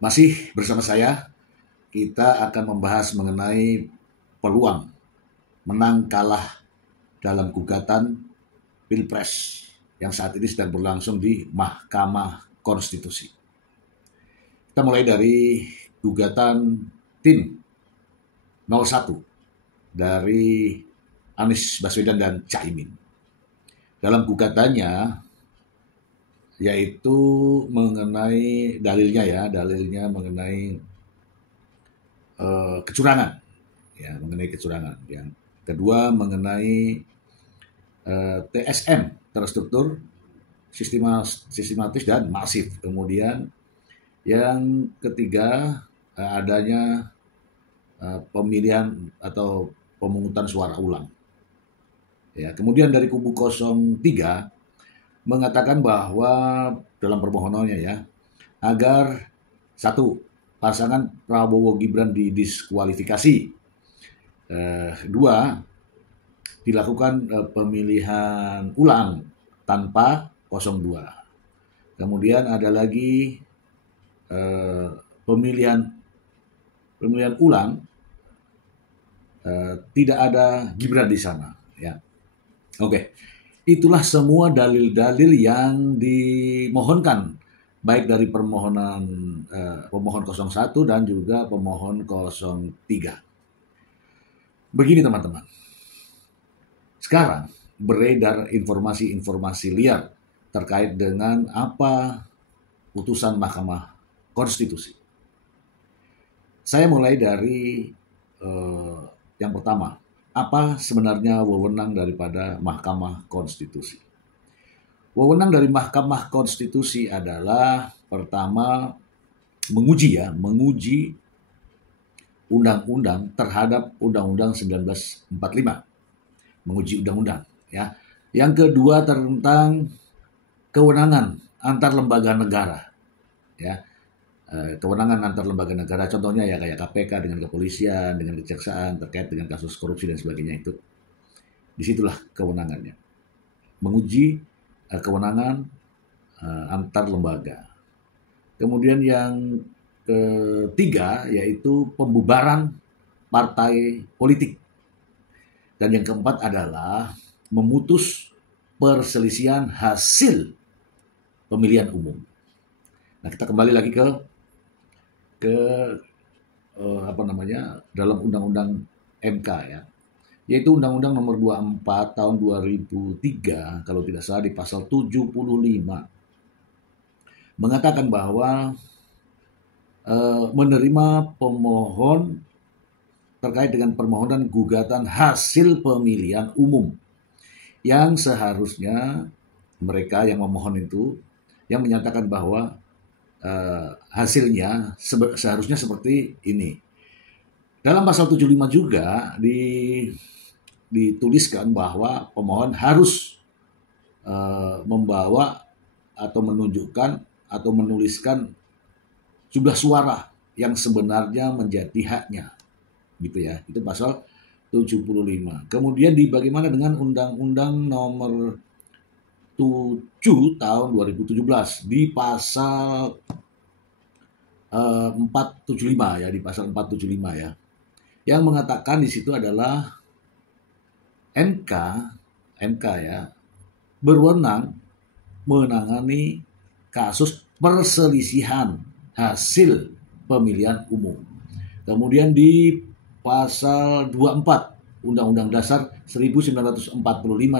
Masih bersama saya, kita akan membahas mengenai peluang menang kalah dalam gugatan Pilpres yang saat ini sedang berlangsung di Mahkamah Konstitusi. Kita mulai dari gugatan tim 01 dari Anies Baswedan dan Caimin. Dalam gugatannya yaitu mengenai dalilnya mengenai kecurangan, mengenai kecurangan. Yang kedua mengenai TSM, terstruktur, sistematis dan masif. Kemudian yang ketiga adanya pemilihan atau pemungutan suara ulang. Ya, kemudian dari kubu 03 mengatakan bahwa dalam permohonannya agar satu, pasangan Prabowo Gibran didiskualifikasi. Dua, dilakukan pemilihan ulang tanpa 02. Kemudian ada lagi pemilihan ulang tidak ada Gibran di sana. Ya, oke. Itulah semua dalil-dalil yang dimohonkan baik dari pemohon 01 dan juga pemohon 03. Begini teman-teman. Sekarang beredar informasi-informasi liar terkait dengan apa putusan Mahkamah Konstitusi. Saya mulai dari yang pertama. Apa sebenarnya wewenang daripada Mahkamah Konstitusi? Wewenang dari Mahkamah Konstitusi adalah pertama menguji undang-undang terhadap Undang-Undang 1945. Menguji undang-undang, ya. Yang kedua tentang kewenangan antar lembaga negara, ya. Kewenangan antar lembaga negara, contohnya ya kayak KPK dengan kepolisian, dengan kejaksaan terkait dengan kasus korupsi dan sebagainya itu. Disitulah kewenangannya. Menguji kewenangan antar lembaga. Kemudian yang ketiga yaitu pembubaran partai politik. Dan yang keempat adalah memutus perselisihan hasil pemilihan umum. Nah, kita kembali lagi ke dalam Undang-Undang MK ya, yaitu Undang-Undang Nomor 24 Tahun 2003 kalau tidak salah di pasal 75 mengatakan bahwa menerima pemohon terkait dengan permohonan gugatan hasil pemilihan umum yang seharusnya mereka yang memohon itu yang menyatakan bahwa hasilnya seharusnya seperti ini. Dalam pasal 75 juga dituliskan bahwa pemohon harus membawa atau menunjukkan atau menuliskan jumlah suara yang sebenarnya menjadi haknya, gitu ya. Itu pasal 75. Kemudian bagaimana dengan Undang-Undang Nomor 7 tahun 2017 di pasal 475 ya, di pasal 475 ya. Yang mengatakan di situ adalah MK ya berwenang menangani kasus perselisihan hasil pemilihan umum. Kemudian di pasal 24 Undang-Undang Dasar 1945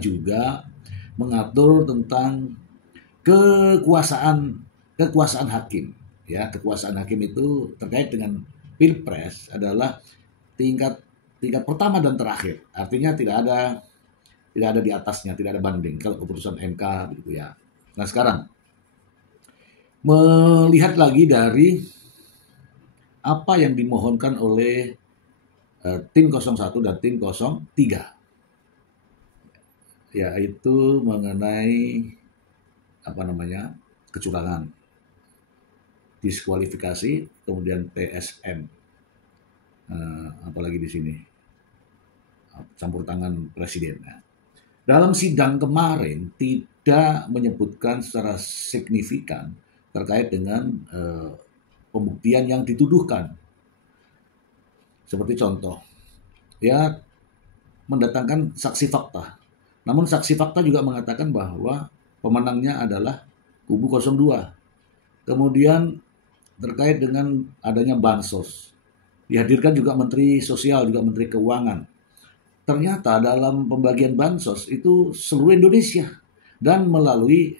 juga mengatur tentang kekuasaan hakim. Ya, kekuasaan hakim itu terkait dengan Pilpres adalah tingkat pertama dan terakhir. Artinya tidak ada di atasnya, tidak ada banding kalau keputusan MK begitu ya. Nah, sekarang melihat lagi dari apa yang dimohonkan oleh tim 01 dan tim 03. Yaitu mengenai kecurangan, diskualifikasi, kemudian TSM, apalagi di sini campur tangan presiden. Dalam sidang kemarin tidak menyebutkan secara signifikan terkait dengan pembuktian yang dituduhkan. Seperti contoh, ya mendatangkan saksi fakta. Namun saksi fakta juga mengatakan bahwa pemenangnya adalah kubu 02. Kemudian terkait dengan adanya bansos, dihadirkan juga Menteri Sosial, juga Menteri Keuangan. Ternyata dalam pembagian bansos itu seluruh Indonesia dan melalui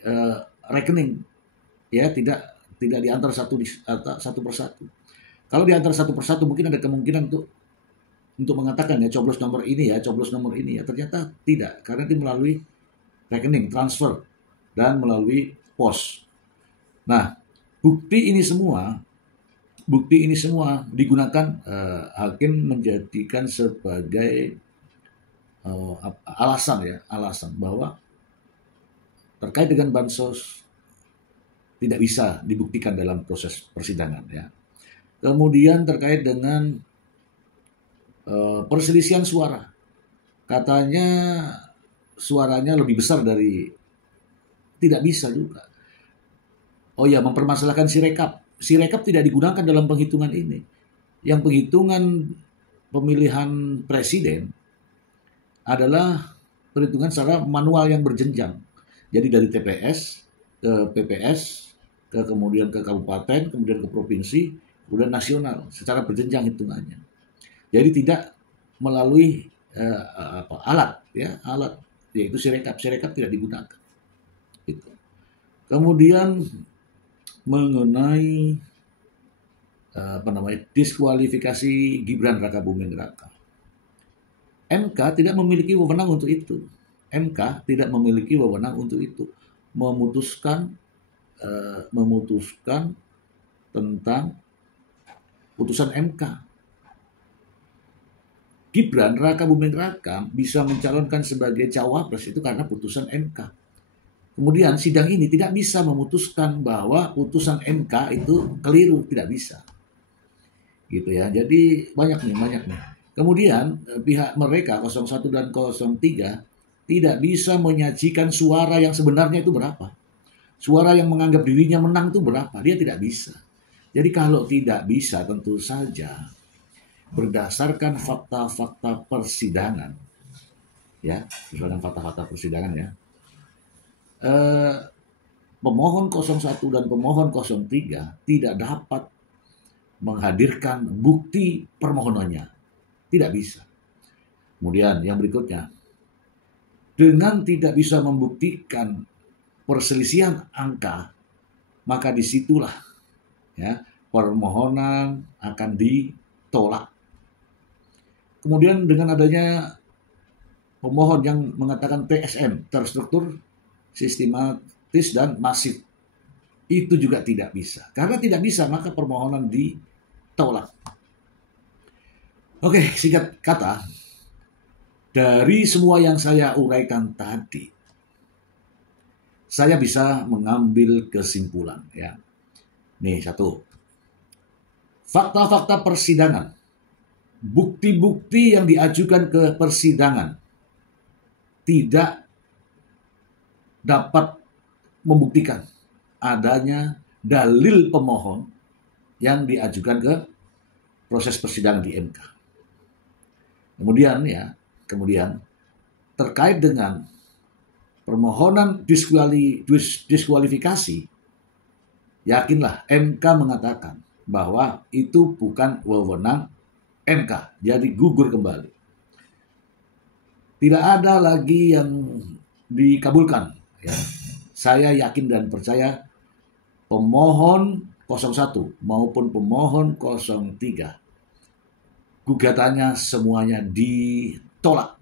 rekening, ya tidak diantar satu persatu. Kalau diantar satu persatu mungkin ada kemungkinan untuk mengatakan ya coblos nomor ini ya, coblos nomor ini ya. Ternyata tidak, karena itu melalui rekening, transfer, dan melalui pos. Nah, bukti ini semua digunakan hakim menjadikan sebagai alasan bahwa terkait dengan bansos tidak bisa dibuktikan dalam proses persidangan, ya. Kemudian terkait dengan perselisihan suara, katanya suaranya lebih besar dari, tidak bisa juga. Oh ya, mempermasalahkan Sirekap. Sirekap tidak digunakan dalam penghitungan ini. Yang penghitungan pemilihan presiden adalah perhitungan secara manual yang berjenjang. Jadi dari TPS ke PPS, kemudian ke kabupaten, kemudian ke provinsi, kemudian nasional, secara berjenjang hitungannya. Jadi tidak melalui alat yaitu Sirekap. Sirekap tidak digunakan. Gitu. Kemudian mengenai diskualifikasi Gibran Rakabuming Raka. MK tidak memiliki wewenang untuk itu. MK tidak memiliki wewenang untuk itu. Memutuskan tentang putusan MK. Gibran Rakabuming Raka bisa mencalonkan sebagai cawapres itu karena putusan MK. Kemudian sidang ini tidak bisa memutuskan bahwa putusan MK itu keliru, tidak bisa. Gitu ya. Jadi banyak nih. Kemudian pihak mereka 01 dan 03 tidak bisa menyajikan suara yang sebenarnya itu berapa. Suara yang menganggap dirinya menang itu berapa, dia tidak bisa. Jadi kalau tidak bisa, tentu saja berdasarkan fakta-fakta persidangan, ya, berdasarkan fakta-fakta persidangan ya. Pemohon 01 dan pemohon 03 tidak dapat menghadirkan bukti permohonannya. Tidak bisa. Kemudian yang berikutnya, dengan tidak bisa membuktikan perselisihan angka, maka disitulah ya permohonan akan ditolak. Kemudian dengan adanya pemohon yang mengatakan TSM, terstruktur, sistematis, dan masif, itu juga tidak bisa. Karena tidak bisa, maka permohonan ditolak. Oke, singkat kata, dari semua yang saya uraikan tadi, saya bisa mengambil kesimpulan. Ya. Nih, satu. Fakta-fakta persidangan. Bukti-bukti yang diajukan ke persidangan tidak dapat membuktikan adanya dalil pemohon yang diajukan ke proses persidangan di MK. Kemudian terkait dengan permohonan diskualifikasi, yakinlah MK mengatakan bahwa itu bukan wewenang MK, jadi gugur kembali. Tidak ada lagi yang dikabulkan. Ya. Saya yakin dan percaya pemohon 01 maupun pemohon 03 gugatannya semuanya ditolak.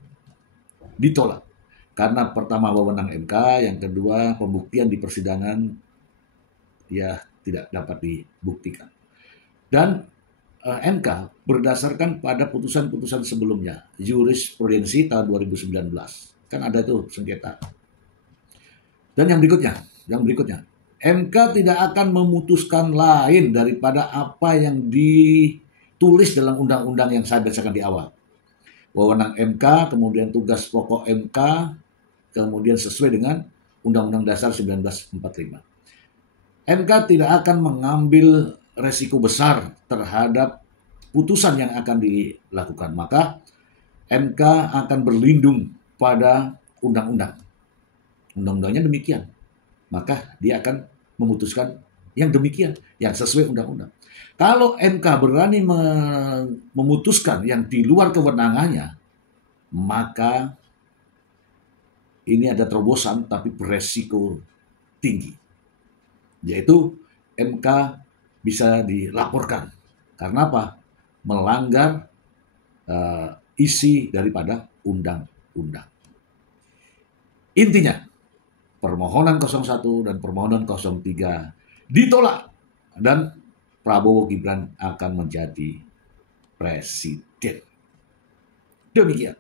Karena pertama wewenang MK, yang kedua pembuktian di persidangan ya tidak dapat dibuktikan. Dan MK berdasarkan pada putusan-putusan sebelumnya, jurisprudensi tahun 2019. Kan ada tuh sengketa. Dan yang berikutnya, MK tidak akan memutuskan lain daripada apa yang ditulis dalam undang-undang yang saya bacakan di awal. Wewenang MK, kemudian tugas pokok MK, kemudian sesuai dengan Undang-Undang Dasar 1945. MK tidak akan mengambil resiko besar terhadap putusan yang akan dilakukan. Maka MK akan berlindung pada undang-undang. Undang-undangnya demikian. Maka dia akan memutuskan yang demikian, yang sesuai undang-undang. Kalau MK berani memutuskan yang di luar kewenangannya, maka ini ada terobosan tapi beresiko tinggi. Yaitu MK bisa dilaporkan. Karena apa? Melanggar isi daripada undang-undang. Intinya, permohonan 01 dan permohonan 03 ditolak dan Prabowo Gibran akan menjadi presiden. Demikian.